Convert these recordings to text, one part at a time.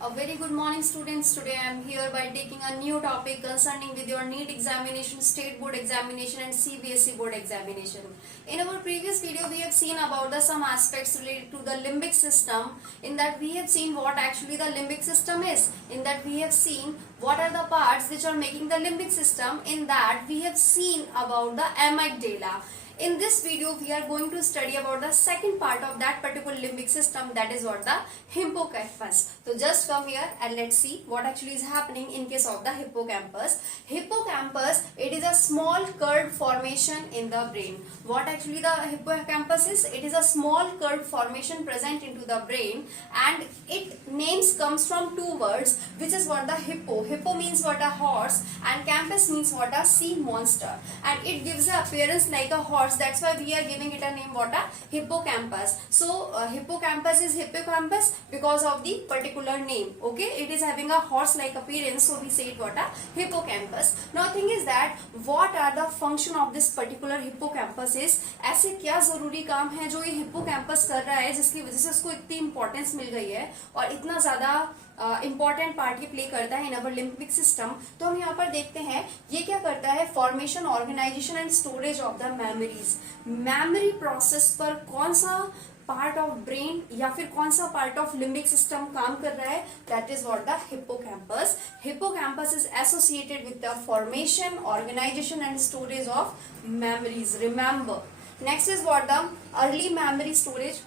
A very good morning students. Today I am here by taking a new topic concerning with your NEET examination, state board examination and CBSE board examination. In our previous video we have seen about the some aspects related to the limbic system. In that we have seen what actually the limbic system is. In that we have seen what are the parts which are making the limbic system. In that we have seen about the amygdala. In this video, we are going to study about the second part of that particular limbic system, that is what the hippocampus. So just come here and let's see what actually is happening in case of the hippocampus. Hippocampus, it is a small curved formation in the brain. What actually the hippocampus is? It is a small curved formation present into the brain, and it names comes from two words, which is what the hippo. Hippo means what a horse and campus means what a sea monster, and it gives the appearance like a horse. That's why we are giving it a name what a hippocampus. So hippocampus is hippocampus because of the particular name. Okay, it is having a horse like appearance, so we say it what a hippocampus. Now thing is that what are the function of this particular hippocampus is, ऐसे क्या जरूरी काम है जो ये hippocampus कर रहा है जिसकी वजह से उसको इतनी इंपॉर्टेंस मिल गई है और इतना ज्यादा इंपॉर्टेंट पार्ट ये प्ले करता है इन अवर लिम्बिक सिस्टम. तो हम यहाँ पर देखते हैं ये क्या करता है, formation, organisation and storage of the memories. Memory process पर कौन सा पार्ट ऑफ ब्रेन या फिर कौन सा पार्ट ऑफ लिम्बिक सिस्टम काम कर रहा है, that is what the hippocampus. Hippocampus is associated with the formation, organisation and storage of memories. Remember, next is what the early memory storage.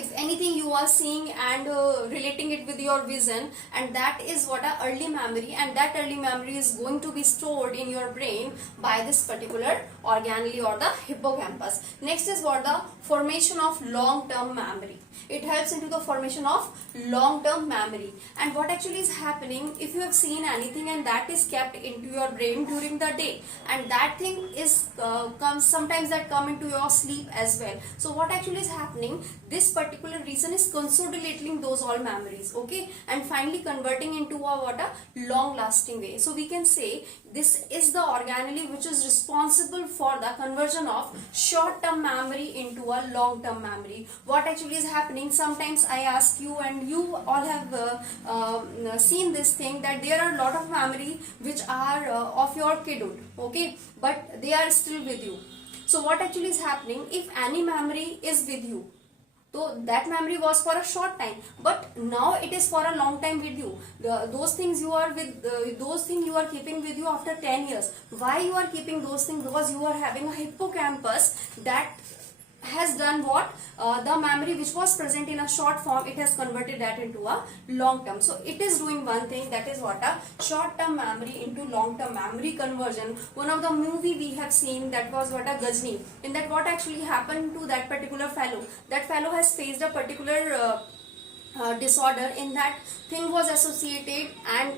If anything you are seeing and relating it with your vision, and that is what a early memory, and that early memory is going to be stored in your brain by this particular organelle or the hippocampus. Next is what the formation of long term memory. It helps into the formation of long term memory. And what actually is happening, if you have seen anything and that is kept into your brain during the day, and that thing is comes sometimes that come into your sleep as well. So what actually is happening, this particular reason is consolidating those all memories, okay, and finally converting into a what a long lasting way. So we can say this is the organelle which is responsible for the conversion of short term memory into a long term memory. What actually is happening, sometimes I ask you and you all have seen this thing, that there are a lot of memory which are of your kidhood, okay, but they are still with you. So what actually is happening, if any memory is with you, so that memory was for a short time, but now it is for a long time with you. Those things you are with, those things you are keeping with you after 10 years. Why you are keeping those things? Because you are having a hippocampus that has done what, the memory which was present in a short form, it has converted that into a long term. So it is doing one thing, that is what a short term memory into long term memory conversion. One of the movie we have seen, that was what a Ghajini. In that what actually happened to that particular fellow, that fellow has faced a particular disorder. In that thing was associated, and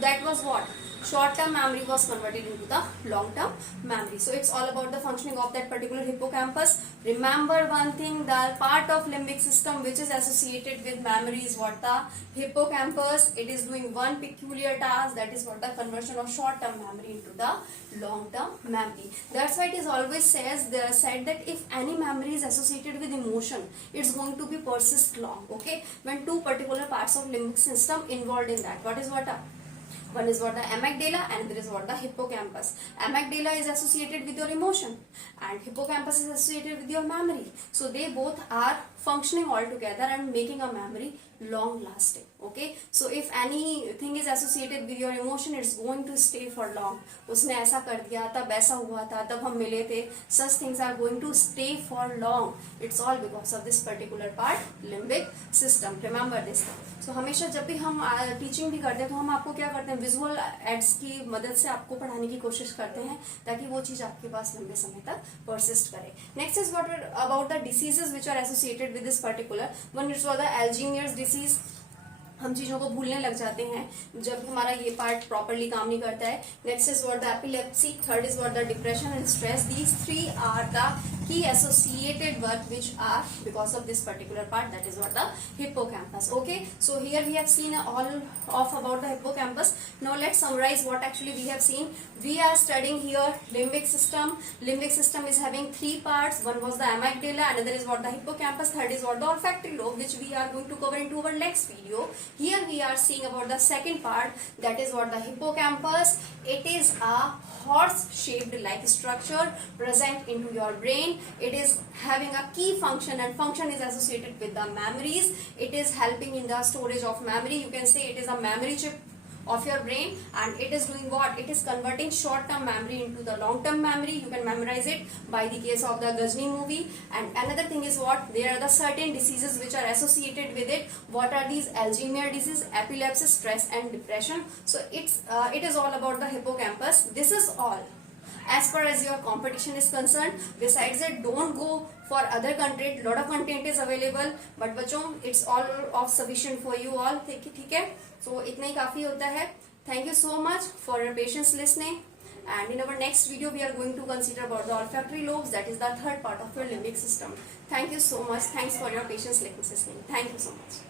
that was what, short term memory was converted into the long term memory. So it's all about the functioning of that particular hippocampus. Remember one thing, the part of limbic system which is associated with memory is what, the hippocampus. It is doing one peculiar task, that is what, the conversion of short term memory into the long term memory. That's why it is always said that if any memory is associated with emotion, it's going to be persist long, okay, when two particular parts of limbic system involved in that. What is what, one is what the amygdala and there is what the hippocampus. Amygdala is associated with your emotion and hippocampus is associated with your memory. So they both are functioning all together and making a memory long lasting, okay. So if anything is associated with your emotion, it's going to stay for long. उसने ऐसा कर दिया, तब ऐसा हुआ था, तब हम मिले थे, such things are going to stay for long. It's all because of this particular part, limbic system. Remember this. So हमेशा जब भी हम टीचिंग भी करते हैं तो हम आपको क्या करते हैं, विजुअल एड्स की मदद से आपको पढ़ाने की कोशिश करते हैं ताकि वो चीज आपके पास लंबे समय तक परसिस्ट करे. Next is what about the diseases which are associated with this particular. One is the Alzheimer's disease. हम चीजों को भूलने लग जाते हैं जब हमारा ये पार्ट प्रॉपरली काम नहीं करता है. Next is what the epilepsy. Third is what the depression and stress. These three are the key associated work which are because of this particular part, that is what the hippocampus. Okay, so here we have seen all of about the hippocampus. Now let's summarize what actually we have seen. We are studying here limbic system. Limbic system is having three parts. One was the amygdala, another is what the hippocampus, third is what the olfactory lobe, which we are going to cover into our next video. Here we are seeing about the second part, that is what the hippocampus. It is a horse shaped like structure present into your brain. It is having a key function, and function is associated with the memories. It is helping in the storage of memory. You can say it is a memory chip of your brain, and it is doing what? It is converting short-term memory into the long-term memory. You can memorize it by the case of the Ghazni movie. And another thing is what? There are the certain diseases which are associated with it. What are these? Alzheimer's disease, epilepsy, stress and depression. So it is all about the hippocampus. This is all as far as your competition is concerned. Besides it, don't go for other content. Lot of content is available, but बच्चों it's all of sufficient for you all. ठीक है, so इतना ही काफी होता है. Thank you so much for your patience listening, and in our next video we are going to consider about the olfactory lobes, that is the third part of your limbic system. Thank you so much. Thanks for your patience listening. Thank you so much.